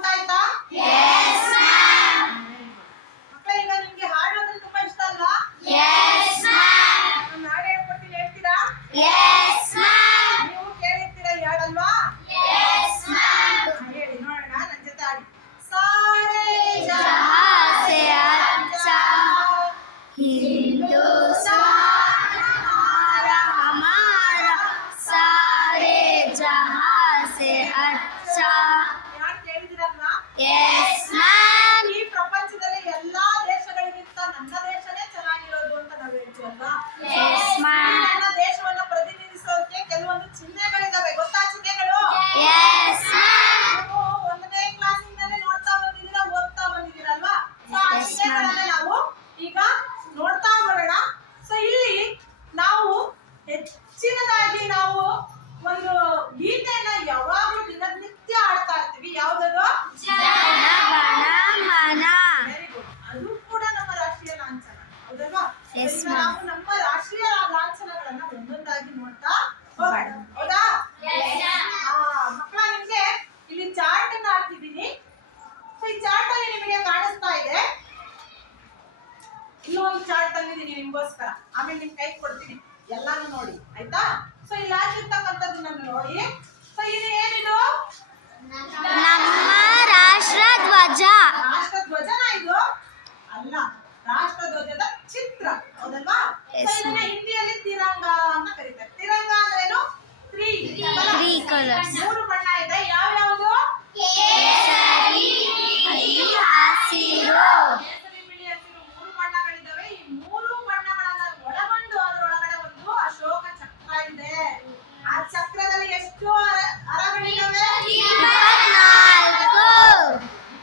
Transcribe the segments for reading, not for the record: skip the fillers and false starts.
ಊಟ ಆಯ್ತಾ? ಮಕ್ಕಳ ಈಗ ನಿಮ್ಗೆ ಹಾಡು ಅಂದ್ರೆ ತುಂಬಾ ಇಷ್ಟ ಅಲ್ವಾ? ನಾನು ಹಾಡು ಹೇಳ್ಕೊಡ್ತೀನಿ, ಹೇಳ್ತೀರಾ? ನೀವು ಕೇಳಿರ್ತೀರಾ ಈ ಹಾಡಲ್ವಾ? ಹೇಳಿ ನೋಡೋಣ, ನನ್ನ ಜೊತೆ ಹಾಡಿ. ಸಾರೇ ಜಹಾಂ ಸೆ ಅಚ್ಚಾ हिंदुस्तान हमारा हमारा सारे जहां से अच्छा। ಯಾರು ಕೇಳಿದಿರಲ್ವಾ? Yes ma'am. ಈ ಪ್ರಪಂಚದಲ್ಲಿ ಎಲ್ಲಾ ದೇಶಗಳಿಗಿಂತ ನನ್ನ ದೇಶನೇ ಚೆನ್ನಾಗಿರೋದು ಅಂತ ನಾವು ಹೇಳ್ತೀವಲ್ವಾ? Yes ma'am. ನನ್ನ ದೇಶವನ್ನ ಪ್ರತಿನಿಧಿಸೋಕೆ ಕೆಲವೊಂದು ಚಿಹ್ನೆಗಳಿದಾವೆ, ಗೊತ್ತಾ ಚಿಹ್ನೆಗಳು? Yes ma'am. ನೀವು ಒಂದನೇ ಕ್ಲಾಸಿಂದಲೇ ನೋಡ್ತಾ ಬಂದಿದ್ದೀರಾ, ಓದ್ತಾ ಬಂದಿದ್ದೀರಲ್ವಾ? ಸೊ ಆ ಚಿಹ್ನೆಗಳನ್ನ ನಾವು ಈಗ ನೋಡ್ತಾ ಬರೋಣ. ಸೊ ಇಲ್ಲಿ ನಾವು ಹೆಚ್ಚಿನದಾಗಿ ನಾವು ಒಂದು ಗೀತೆಯನ್ನ ಯಾವಾಗಲೂ ದಿನನಿತ್ಯ ಆಡ್ತಾ ಇರ್ತೀವಿ. ಯಾವ್ದದು? जन गण मन। Very good. ಅದು ಕೂಡ ನಮ್ಮ ರಾಷ್ಟ್ರೀಯ ಲಾಂಛನ, ಹೌದಲ್ವಾ? Yes, ಈಗ ma'am. ನಾವು ನಮ್ಮ ರಾಷ್ಟ್ರೀಯ ಲಾಂಛನಗಳನ್ನ ಒಂದೊಂದಾಗಿ ನೋಡ್ತಾ ಹೋಗೋಣ, ಹೌದಾ? ಮಕ್ಕಳ, ನಿಮ್ಗೆ ಇಲ್ಲಿ ಚಾರ್ಟ್ ಅನ್ನ ಹಾಕಿದ್ದೀನಿ. ಸೊ ಈ ಚಾರ್ಟ್ ಅಲ್ಲಿ ನಿಮಗೆ ಕಾಣಿಸ್ತಾ ಇದೆ, ಇನ್ನೊಂದು ಚಾರ್ಟ್ ತಂದಿದ್ದೀನಿ ನಿಮ್ಗೋಸ್ಕರ. ಆಮೇಲೆ ನಿಮ್ ಕೈ ಕೊಡ್ತೀನಿ, ಎಲ್ಲಾನು ನೋಡಿ, ಆಯ್ತಾ? ಸೊ ಇಲ್ಲಿ ಹಾಕಿರ್ತಕ್ಕಂಥದ್ದನ್ನ ನೋಡಿ. ಸೊ ಇದು ಏನಿದು? ನಮ್ಮ ರಾಷ್ಟ್ರ ಧ್ವಜ। ರಾಷ್ಟ್ರ ಧ್ವಜನ ಇದು? ಅಲ್ಲ, ರಾಷ್ಟ್ರ ಧ್ವಜದ ಚಿತ್ರ, ಹೌದಲ್ವಾ? Yes, ಸೊ ಇದನ್ನ ಹಿಂದಿಯಲ್ಲಿ ತಿರಂಗ ಅಂತ ಕರೀತಾರೆ. ತಿರಂಗ ಅಂದ್ರೇನು? Three colors. ಮೂರು ಬಣ್ಣ ಇದೆ. ಯಾವ್ಯಾವುದು? ಕೇಸರಿ, ಬಿಳಿ, ಹಸಿರು। ಕೇಸರಿ, ಬಿಳಿ, ಹಸಿರು ಮೂರು ಬಣ್ಣಗಳಿದಾವೆ. ಈ ಮೂರು ಬಣ್ಣಗಳನ್ನ ಒಳಗೊಂಡು ಅದರೊಳಗಡೆ ಒಂದು ಅಶೋಕ ಚಕ್ರ ಇದೆ. ಆ ಚಕ್ರದಲ್ಲಿ ಎಷ್ಟು ಅರಗಳಿದಾವೆ? 24।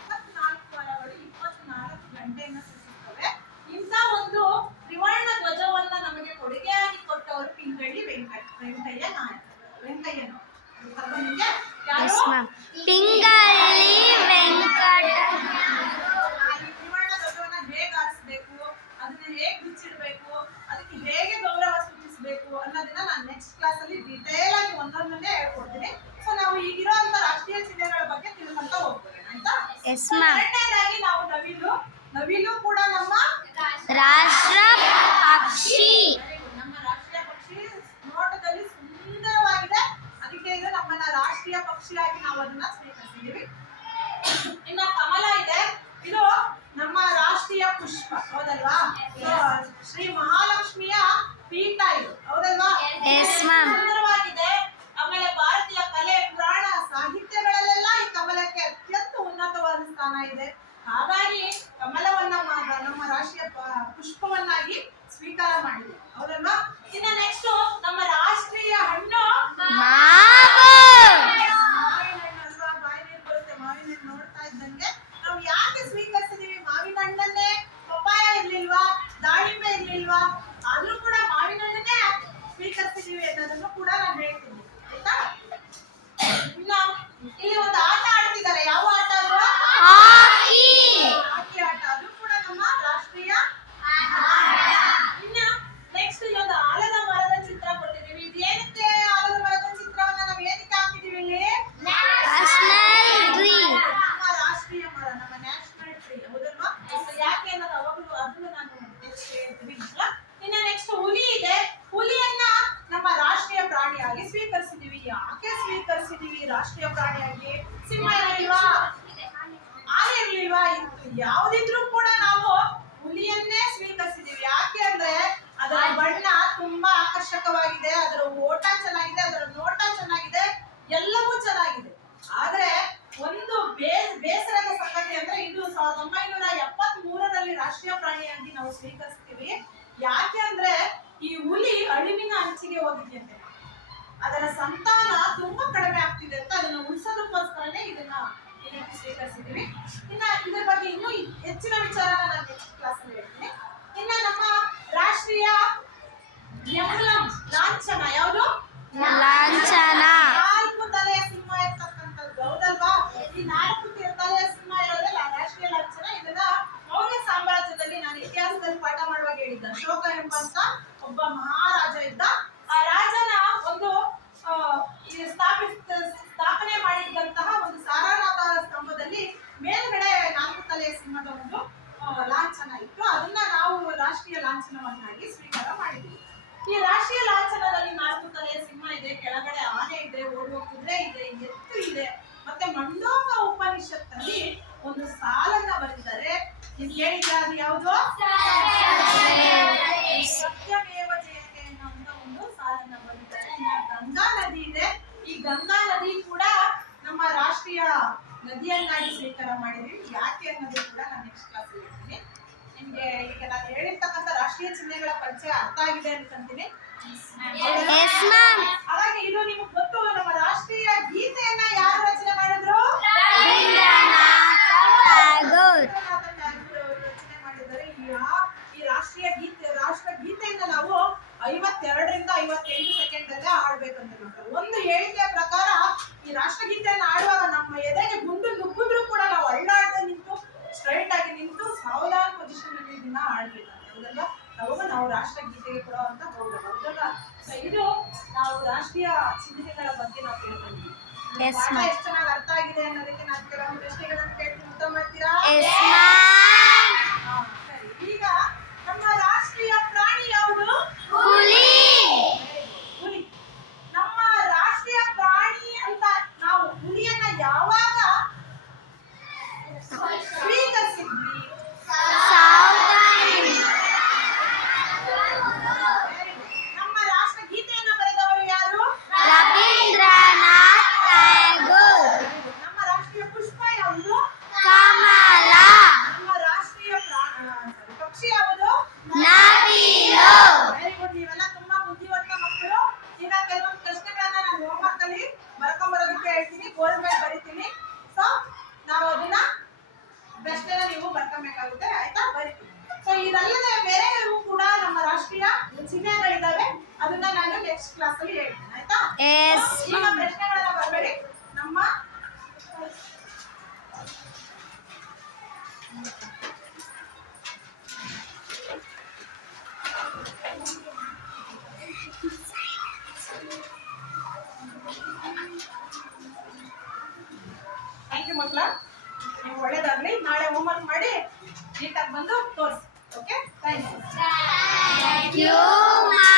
24 ಅರಗಳು 24 ಗಂಟೆಯನ್ನು ಸೂಚಿಸುತ್ತವೆ. ಇಂಥ ಒಂದು ತ್ರಿವರ್ಣ ಧ್ವಜವನ್ನ ನಮಗೆ ಕೊಡುಗೆಯಾಗಿ ಕೊಟ್ಟವರು ಪಿಂಗಳಿ ವೆಂಕಯ್ಯ ನಾಯಕ. ವೆಂಕಯ್ಯನವರು. ಅಲ್ವಾ ನಿಮ್ಗೆ? ಯಾರು? Yes ma'am. ಪಿಂಗಳಿ ವೆಂಕಟ। ಈ ತ್ರಿವರ್ಣ ಧ್ವಜವನ್ನ ಹೇಗೆ ಆರಿಸಬೇಕು, ಅದನ್ನ ಹೇಗೆ ಬಿಚ್ಚಿಡಬೇಕು, ಅದಕ್ಕೆ ಹೇಗೆ ಗೌರವ ಸೂಚಿಸಬೇಕು ಅನ್ನೋದನ್ನ ನಾನು ನೆಕ್ಸ್ಟ್ ಕ್ಲಾಸ್ ಅಲ್ಲಿ ಡಿಟೇಲ್ ಆಗಿ ಒಂದೊಂದನ್ನೇ ಹೇಳ್ಕೊಡ್ತೀನಿ. ಸೊ ನಾವು ಈಗಿರುವಂತ ರಾಷ್ಟ್ರೀಯ ಚಿಹ್ನೆಗಳ ಬಗ್ಗೆ ತಿಳ್ಕೊಂತ ಹೋಗ್ತೇವೆ, ಆಯ್ತಾ? Yes, So, ma'am. ಎರಡನೇದಾಗಿ ನಾವು ನವಿಲು ಕೂಡ ನಮ್ಮ ರಾಷ್ಟ್ರ ಪಕ್ಷಿ। ನಮ್ಮ ರಾಷ್ಟ್ರೀಯ ಪಕ್ಷಿ. ನೋಟದಲ್ಲಿ ಸುಂದರವಾಗಿದೆ, ಅದಕ್ಕೆ ಇದು ನಮ್ಮನ್ನ ರಾಷ್ಟ್ರೀಯ ಪಕ್ಷಿಯಾಗಿ ನಾವು ಅದನ್ನ ಸ್ವೀಕರಿಸಿದ್ದೀವಿ. ಇನ್ನ ಕಮಲ ಇದೆ, ಇದು ನಮ್ಮ ರಾಷ್ಟ್ರೀಯ ಪುಷ್ಪ, ಹೌದಲ್ವಾ? So, ಶ್ರೀ ಮಹಾಲಕ್ಷ್ಮಿಯ ಪೀಠ ಇದು, ಹೌದಲ್ವಾ? Yes, ma'am. ಸುಂದರವಾಗಿದೆ. ಆಮೇಲೆ ಭಾರತೀಯ ಕಲೆ, ಪುರಾಣ, ಸಾಹಿತ್ಯಗಳಲ್ಲೆಲ್ಲ ಈ ಕಮಲಕ್ಕೆ ಅತ್ಯಂತ ಉನ್ನತವಾದ ಸ್ಥಾನ ಇದೆ. ಹಾಗಾಗಿ ಕಮಲವನ್ನ ನಮ್ಮ ರಾಷ್ಟ್ರೀಯ ಪುಷ್ಪವನ್ನಾಗಿ ಸ್ವೀಕಾರ ಮಾಡಿದೆ, ಹೌದಲ್ವಾ? ಇನ್ನ ನೆಕ್ಸ್ಟ್ ನಮ್ಮ ರಾಷ್ಟ್ರೀಯ ಹಣ್ಣು ಮಾವು। ಮಾವಿನ ಹಣ್ಣು ಅಲ್ವಾ? ಬಾಯಿ ನೀರು ಬರುತ್ತೆ ಮಾವಿನ ಹಣ್ಣು ನೋಡ್ತಾ ಇದ್ದಂಗೆ. ನಾವು ಯಾಕೆ ಸ್ವೀಕರಿಸಿದೀವಿ ಮಾವಿನ ಹಣ್ಣನ್ನೇ? ಪಪ್ಪಾಯ ಇರ್ಲಿಲ್ವಾ? ದಾಳಿಂಬೆ ಇರ್ಲಿಲ್ವಾ? ಆದ್ರೂ ಕೂಡ ಮಾವಿನ ಹಣ್ಣನ್ನೇ ಸ್ವೀಕರಿಸಿದೀವಿ ಅನ್ನೋದನ್ನು ಕೂಡ ನಾನು ಹೇಳ್ತೀನಿ, ಆಯ್ತಾ? ಇನ್ನ ಇಲ್ಲಿ ಒಂದು ಆಟ ಆಡ್ತಿದ್ದಾರೆ. ಯಾವ ಆಟ ಅದು? ಹಾಕಿ। ಹಾಕಿ ಆಟ. ಅದು ಕೂಡ ನಮ್ಮ ರಾಷ್ಟ್ರೀಯ ಆಟ. ಇನ್ನ ನೆಕ್ಸ್ಟ್ ಇಲ್ಲೊಂದು ಆಲದ ಮರದ ಚಿತ್ರ ಕೊಟ್ಟಿದ್ದೀವಿ. ಇದು ಏನಕ್ಕೆ ಆಲದ ಮರದ ಚಿತ್ರವನ್ನ ನಾವು ಏನಕ್ಕೆ ಹಾಕಿದೀವಿ ಇಲ್ಲಿ? National tree. ನಮ್ಮ ರಾಷ್ಟ್ರೀಯ ಮರ, ನಮ್ಮ ನ್ಯಾಷನಲ್ ಟ್ರೀ, ಹೌದಲ್ವಾ? ಯಾಕೆ ಅನ್ನೋದು ಅವಾಗಲೂ ಅದನ್ನು ನಾನು ಹೇಳ್ತೀನಿ. ಇನ್ನ ನೆಕ್ಸ್ಟ್ ಹುಲಿ ಇದೆ. ಹುಲಿಯನ್ನ ನಮ್ಮ ರಾಷ್ಟ್ರೀಯ ಪ್ರಾಣಿಯಾಗಿ ಸ್ವೀಕರಿಸಿದೀವಿ. ಯಾಕೆ ಸ್ವೀಕರಿಸಿದೀವಿ ರಾಷ್ಟ್ರೀಯ ಪ್ರಾಣಿಯಾಗಿ? ಸಿಂಹ ಇರ್ಲಿಲ್ವಾ? ಆನೆ ಇರ್ಲಿಲ್ವಾ? ಯಾವ್ದಿದ್ರು ಕೂಡ ನಾವು ಹುಲಿಯನ್ನೇ ಸ್ವೀಕರಿಸಿದೀವಿ. ಯಾಕೆ ಅಂದ್ರೆ ಅದರ ಬಣ್ಣ ತುಂಬಾ ಆಕರ್ಷಕವಾಗಿದೆ, ಅದರ ಓಟ ಚೆನ್ನಾಗಿದೆ, ಅದರ ನೋಟ ಚೆನ್ನಾಗಿದೆ, ಎಲ್ಲವೂ ಚೆನ್ನಾಗಿದೆ. ಆದ್ರೆ ಒಂದು ಬೇಸರದ ಸಂಗತಿ ಅಂದ್ರೆ ಇದು 1973ರಲ್ಲಿ ರಾಷ್ಟ್ರೀಯ ಪ್ರಾಣಿಯಾಗಿ ನಾವು ಸ್ವೀಕರಿಸ್ತೀವಿ. ಯಾಕೆ ಅಂದ್ರೆ ಈ ಹುಲಿ ಅಳಿವಿನ ಅಂಚಿಗೆ ಹೋಗಿದೆಯಂತೆ. ಅದರ ಸಂತಾನ ತುಂಬಾ ಕಡಿಮೆ ಆಗ್ತಿದೆ ಅಂತ ಅದನ್ನ ಉಳಿಸೋದಕ್ಕೋಸ್ಕರನೇ ಇದನ್ನ ಈ ರೀತಿ ಸ್ವೀಕರಿಸಿದೀವಿ. ಇನ್ನ ಇದ್ರ ಬಗ್ಗೆ ಇನ್ನೂ ಹೆಚ್ಚಿನ ವಿಚಾರನ ನಾನು ನೆಕ್ಸ್ಟ್ ಕ್ಲಾಸ್ ಅಲ್ಲಿ ಹೇಳ್ತೀನಿ. ಇನ್ನ ನಮ್ಮ ರಾಷ್ಟ್ರೀಯ ಲಾಂಛನ ಯಾವುದು? ಲಾಂಛನ। 4 ತಲೆಯ ಸಿಂಹ ಇರ್ತಕ್ಕಂಥದ್ದು, ಹೌದಲ್ವಾ? ಈ 4 ತಲೆಯ ಸಿಂಹ ಇರೋದೇ ರಾಷ್ಟ್ರೀಯ ಲಾಂಛನ. ಇದನ್ನ ಮೌರ್ಯ ಸಾಮ್ರಾಜ್ಯದಲ್ಲಿ ನಾನು ಇತಿಹಾಸದಲ್ಲಿ ಪಾಠ ಮಾಡುವಾಗ ಹೇಳಿದ್ದ ಅಶೋಕ ಎಂಬಂತ ಒಬ್ಬ ಮಹಾರಾಜ ಇದ್ದ. ಆ ರಾಜನ ಒಂದು ಸ್ಥಾಪನೆ ಮಾಡಿದಂತಹ ಒಂದು ಸಾರನಾಥ ಸ್ತಂಭದಲ್ಲಿ ಮಂಡೋಕ ಉಪನಿಷತ್ತಲ್ಲಿ ಒಂದು ಸಾಲನ್ನ ಬರೆದಿದ್ದಾರೆ. ನೀವು ಕೇಳಿದ್ರೆ ಅದು ಯಾವುದು? ಸತ್ಯಮೇವ ಜಯತೆ ಅನ್ನೋ ಒಂದು ಸಾಲನ್ನ ಬರೆದಿದ್ದಾರೆ. ಗಂಗಾ ನದಿ ಇದೆ. ಈ ಗಂಗಾ ನದಿ ಕೂಡ ನಮ್ಮ ರಾಷ್ಟ್ರೀಯ ನದಿಯನ್ನಾಗಿ ಸ್ವೀಕಾರ ಮಾಡಿದ್ವಿ. ಯಾಕೆ ಅನ್ನೋದು ಕೂಡ ನಾನು ನೆಕ್ಸ್ಟ್ ಕ್ಲಾಸ್ ಹೇಳ್ತೀನಿ. ನಿಮ್ಗೆ ಈಗ ನಾನು ಹೇಳಿರ್ತಕ್ಕಂಥ ರಾಷ್ಟ್ರೀಯ ಚಿಹ್ನೆಗಳ ಪರಿಚಯ ಅರ್ಥ ಆಗಿದೆ ಅನ್ಕೊಂತೀನಿ. Yes ma'am. ಹಾಗಾಗಿ ಇದು ನಿಮಗೆ ಗೊತ್ತು. ನಮ್ಮ ರಾಷ್ಟ್ರೀಯ ಗೀತೆಯನ್ನ ಯಾರು ರಚನೆ ಮಾಡಿದ್ರು? ರವೀಂದ್ರನಾಥ ಟ್ಯಾಗೋರ್. ರಚನೆ ಮಾಡಿದ್ದಾರೆ. ಈ ರಾಷ್ಟ್ರೀಯ ಗೀತೆಯನ್ನ ನಾವು 52ರಿಂದ 58 ಸೆಕೆಂಡ್ ಅಲ್ಲೇ ಆಡ್ಬೇಕಂತ ಮಕ್ಕಳು. ಒಂದು ಹೇಳಿಕೆ ಪ್ರಕಾರ ಈ ರಾಷ್ಟ್ರಗೀತೆಯನ್ನ ಆಡುವಾಗ ನಮ್ಮ ಎದೆಗೆ ಗುಂಡು ನುಗ್ಗಿದ್ರು ಕೂಡ ನಾವು ಅಳ್ಳಾಡದೆ ನಿಂತು ಸ್ಟ್ರೈಟ್ ಆಗಿ ನಿಂತು ಸಾವಧಾನ ಪೊಸಿಷನ್ ಅಲ್ಲಿ ಇದನ್ನ ಆಡ್ಬೇಕಂತ. ಹೌದಲ್ವಾ? ಅವಾಗ ನಾವು ರಾಷ್ಟ್ರಗೀತೆಗೆ ಕೊಡುವಂತ ಗೌರವ. ಹೌದಲ್ವಾ? ಸೊ ಇದು ನಾವು ರಾಷ್ಟ್ರೀಯ ಚಿಹ್ನೆಗಳ ಬಗ್ಗೆ ನಾವು ತಿಳ್ಕೊಂಡಿದ್ವಿ. ಎಷ್ಟು ಚೆನ್ನಾಗಿ ಅರ್ಥ ಆಗಿದೆ ಅನ್ನೋದಕ್ಕೆ ನಾನು ಕೆಲವೊಂದು ಪ್ರಶ್ನೆಗಳನ್ನು ಕೇಳ್ತೀನಿ. ಉತ್ತರ ಮಾಡ್ತೀರಾ? ಸರಿ. ಈಗ ನಮ್ಮ ರಾಷ್ಟ್ರೀಯ ಪ್ರಾಣಿ ಯಾವುದು? ಹುಲಿ. ಹುಲಿ. ನಮ್ಮ ರಾಷ್ಟ್ರೀಯ ಪ್ರಾಣಿ ಅಂತ ನಾವು ಹುಲಿಯನ್ನ ಯಾವಾಗ ಸ್ವೀಕರಿಸಿದ್ವಿ? ನಮ್ಮ ರಾಷ್ಟ್ರ ಗೀತೆಯನ್ನ ಬರೆದವರು ಯಾರು? ರವೀಂದ್ರನಾಥ ಟ್ಯಾಗೋರ್. ನಮ್ಮ ರಾಷ್ಟ್ರೀಯ ಪುಷ್ಪ ಯಾವುದು? ಕಮಲ. ನಮ್ಮ ರಾಷ್ಟ್ರೀಯ ಪಕ್ಷಿ ಯಾವುದು? ನವಿಲು. Very good. ನೀವೆಲ್ಲ ತುಂಬಾ ಬುದ್ಧಿವಂತ ಮಕ್ಕಳು. ಈಗ ಕೆಲವೊಂದು ಪ್ರಶ್ನೆಗಳನ್ನ ನಾನು ಹೋಮ್ವರ್ಕ್ ಅಲ್ಲಿ ಬರ್ಕೊಂಡ್ ಬರೋದಕ್ಕೆ ಹೇಳ್ತೀನಿ. ಬೋರ್ಡ್ ಮೇಲೆ ಬರಿತೀನಿ. ಸೊ ನಾವು ಅದನ್ನ ಪ್ರಶ್ನೆನ ನೀವು ಬರ್ಕೊಬೇಕಾಗುತ್ತೆ. ಆಯ್ತಾ? ಬರಿತೀನಿ. ಸೊ ಇದಲ್ಲದೆ ಬೇರೆಯೂ ಕೂಡ ನಮ್ಮ ರಾಷ್ಟ್ರೀಯ ಚಿಹ್ನೆಗಳಿದಾವೆ. ಅದನ್ನ ನಾನು ನೆಕ್ಸ್ಟ್ ಕ್ಲಾಸ್ ಅಲ್ಲಿ ಹೇಳ್ತೀನಿ. ಆಯ್ತಾ? ಎಸ್. ಈಗ ಪ್ರಶ್ನೆಗಳನ್ನ ಬರಬೇಡಿ. ನಮ್ಮ ಥ್ಯಾಂಕ್ ಯು ಮಕ್ಕಳ. ನೀವು ಒಳ್ಳೇದಾಗ್ಲಿ. ನಾಳೆ ಹೋಮ್ವರ್ಕ್ ಮಾಡಿ ನೀಟಾಗಿ ಬಂದು ತೋರಿಸಿ. Okay? Thank you. Thank you, ma'am.